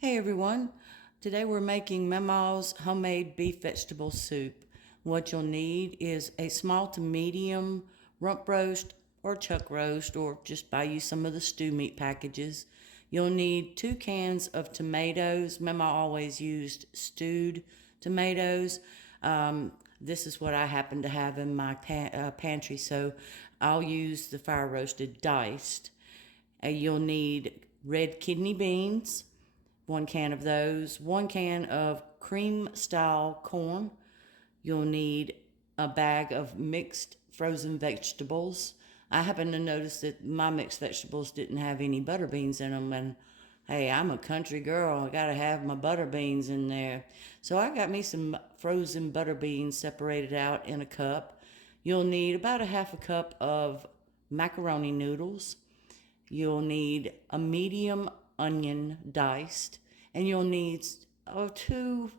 Hey everyone, today we're making Mamaw's homemade beef vegetable soup. What you'll need is a small to medium rump roast or chuck roast, or just buy you some of the stew meat packages. You'll need 2 cans of tomatoes. Mamaw always used stewed tomatoes. This is what I happen to have in my pantry, so I'll use the fire roasted diced. You'll need red kidney beans, 1 can of those, 1 can of cream style corn. You'll need a bag of mixed frozen vegetables. I happen to notice that my mixed vegetables didn't have any butter beans in them, and hey, I'm a country girl. I gotta have my butter beans in there. So I got me some frozen butter beans separated out in a cup. You'll need about a half a cup of macaroni noodles. You'll need a medium onion diced, and you'll need 2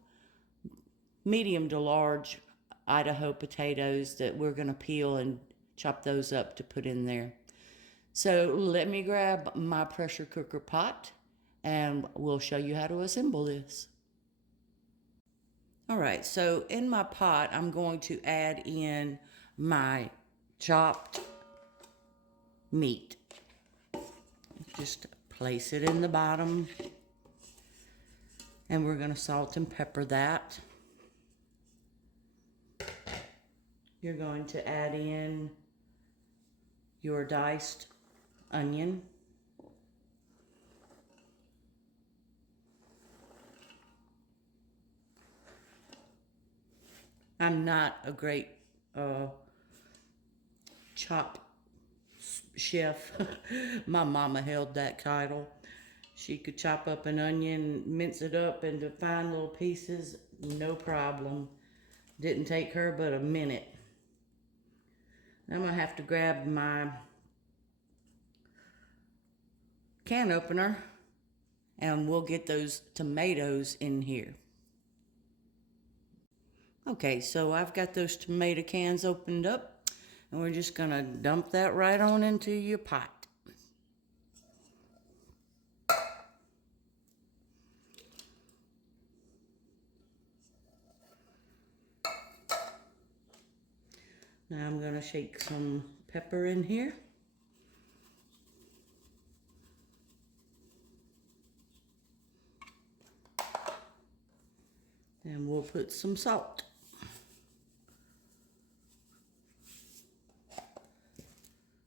medium to large Idaho potatoes that we're going to peel and chop those up to put in there. So let me grab my pressure cooker pot and we'll show you how to assemble this. All right, so in my pot, I'm going to add in my chopped meat. Just place it in the bottom, and we're going to salt and pepper that. You're going to add in your diced onion. I'm not a great chop chef. My mama held that title. She could chop up an onion, mince it up into fine little pieces, no problem. Didn't take her but a minute. I'm gonna have to grab my can opener and we'll get those tomatoes in here. Okay, so I've got those tomato cans opened up, and we're just gonna dump that right on into your pot. Now I'm gonna shake some pepper in here. And we'll put some salt.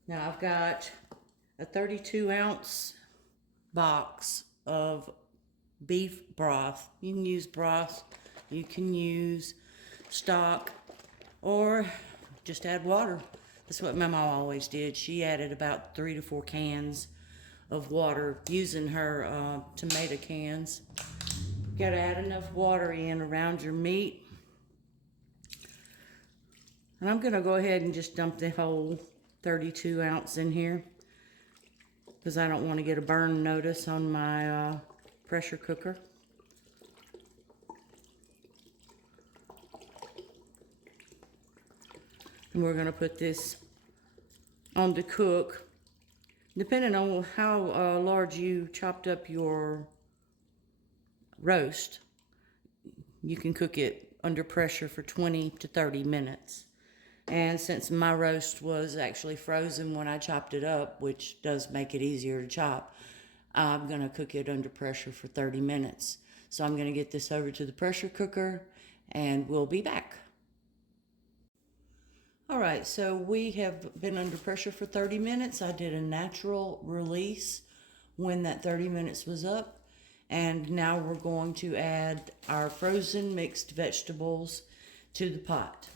Now I've got a 32-ounce box of beef broth. You can use broth, you can use stock, or just add water. That's what my mom always did. She added about 3 to 4 cans of water using her tomato cans. You gotta add enough water in around your meat. And I'm gonna go ahead and just dump the whole 32 ounce in here because I don't want to get a burn notice on my pressure cooker. And we're going to put this on to cook. Depending on how large you chopped up your roast, you can cook it under pressure for 20 to 30 minutes. And since my roast was actually frozen when I chopped it up, which does make it easier to chop, I'm going to cook it under pressure for 30 minutes. So I'm going to get this over to the pressure cooker and we'll be back. All right, so we have been under pressure for 30 minutes. I did a natural release when that 30 minutes was up. And now we're going to add our frozen mixed vegetables to the pot.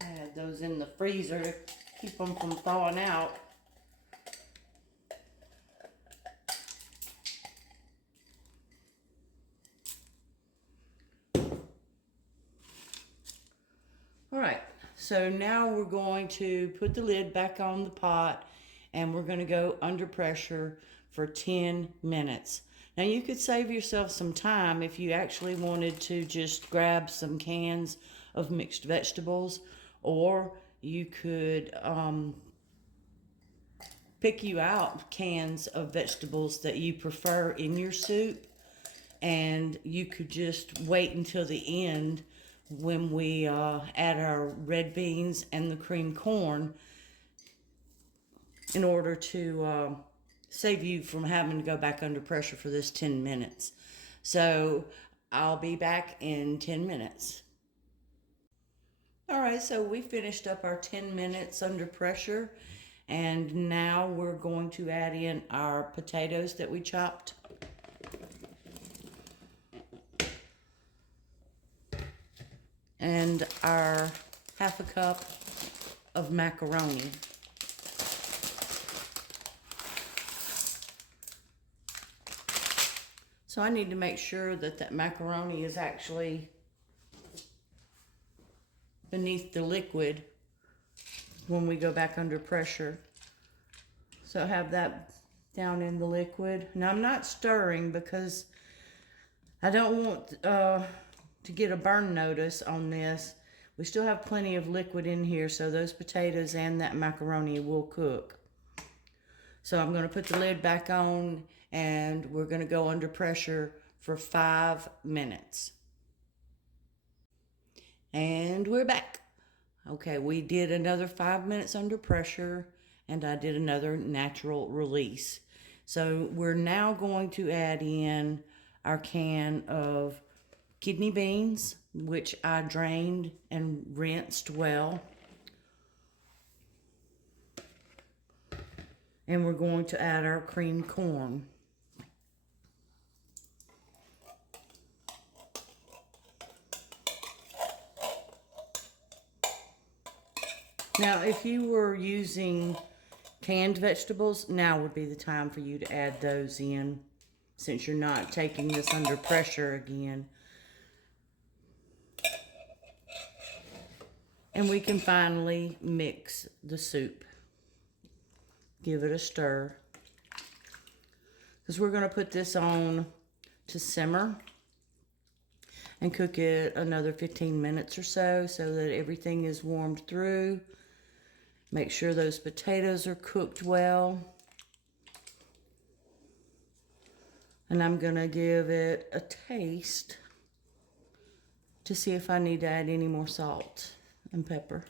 I had those in the freezer to keep them from thawing out. All right, so now we're going to put the lid back on the pot and we're going to go under pressure for 10 minutes. Now you could save yourself some time if you actually wanted to just grab some cans of mixed vegetables, or you could pick you out cans of vegetables that you prefer in your soup, and you could just wait until the end when we add our red beans and the cream corn in order to save you from having to go back under pressure for this 10 minutes. So I'll be back in 10 minutes. All right, so we finished up our 10 minutes under pressure, and now we're going to add in our potatoes that we chopped. And our half a cup of macaroni. So I need to make sure that that macaroni is actually beneath the liquid when we go back under pressure. So have that down in the liquid. Now I'm not stirring because I don't want to get a burn notice on this. We still have plenty of liquid in here, so those potatoes and that macaroni will cook. So I'm going to put the lid back on, and we're going to go under pressure for 5 minutes. And we're back. Okay, we did another 5 minutes under pressure, and I did another natural release. So we're now going to add in our can of kidney beans, which I drained and rinsed well. And we're going to add our cream corn. Now, if you were using canned vegetables, now would be the time for you to add those in, since you're not taking this under pressure again. And we can finally mix the soup. Give it a stir, because we're going to put this on to simmer and cook it another 15 minutes or so that everything is warmed through. Make sure those potatoes are cooked well. And I'm going to give it a taste to see if I need to add any more salt and pepper.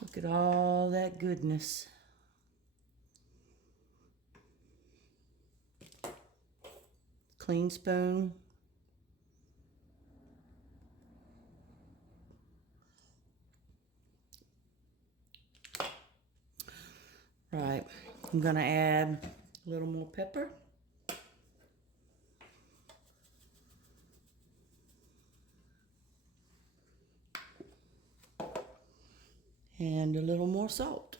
Look at all that goodness. Clean spoon. Right, I'm gonna add a little more pepper. And a little more salt.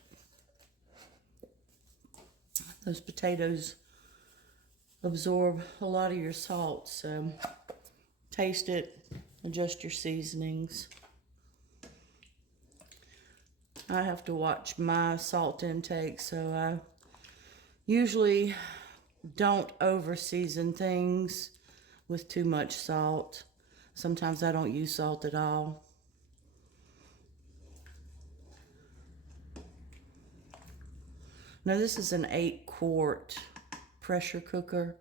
Those potatoes absorb a lot of your salt, so taste it, adjust your seasonings. I have to watch my salt intake, so I usually don't over season things with too much salt. Sometimes I don't use salt at all. Now this is an 8-quart pressure cooker,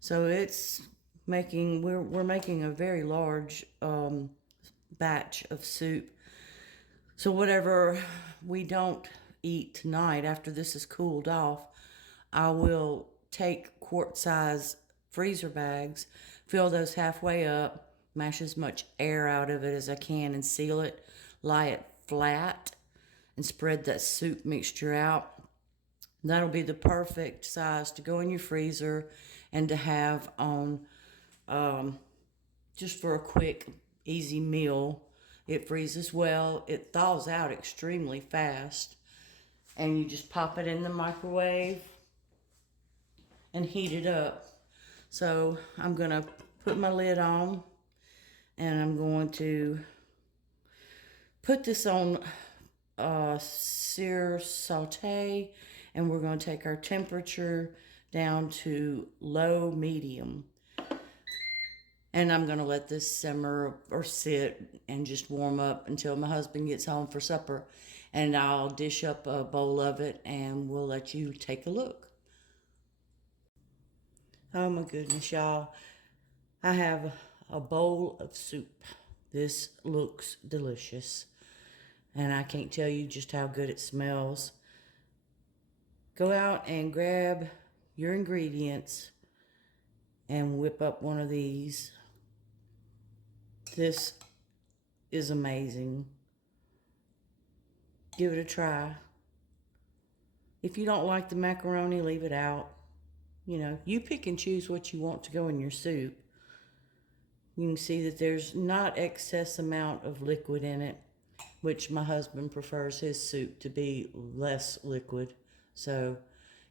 so it's making, we're making a very large batch of soup. So whatever we don't eat tonight, after this is cooled off, I will take quart-size freezer bags, fill those halfway up, mash as much air out of it as I can and seal it, lie it flat, and spread that soup mixture out. That'll be the perfect size to go in your freezer and to have on just for a quick, easy meal. It freezes well. It thaws out extremely fast. And you just pop it in the microwave and heat it up. So I'm going to put my lid on, and I'm going to put this on sear saute, and we're going to take our temperature down to low medium. And I'm going to let this simmer or sit and just warm up until my husband gets home for supper. And I'll dish up a bowl of it and we'll let you take a look. Oh my goodness, y'all. I have a bowl of soup. This looks delicious. And I can't tell you just how good it smells. Go out and grab your ingredients and whip up one of these. This is amazing. Give it a try. If you don't like the macaroni, leave it out. You know, you pick and choose what you want to go in your soup. You can see that there's not excess amount of liquid in it, which my husband prefers his soup to be less liquid. So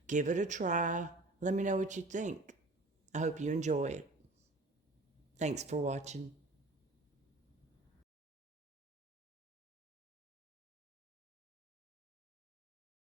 give it a try. Let me know what you think. I hope you enjoy it. Thanks for watching.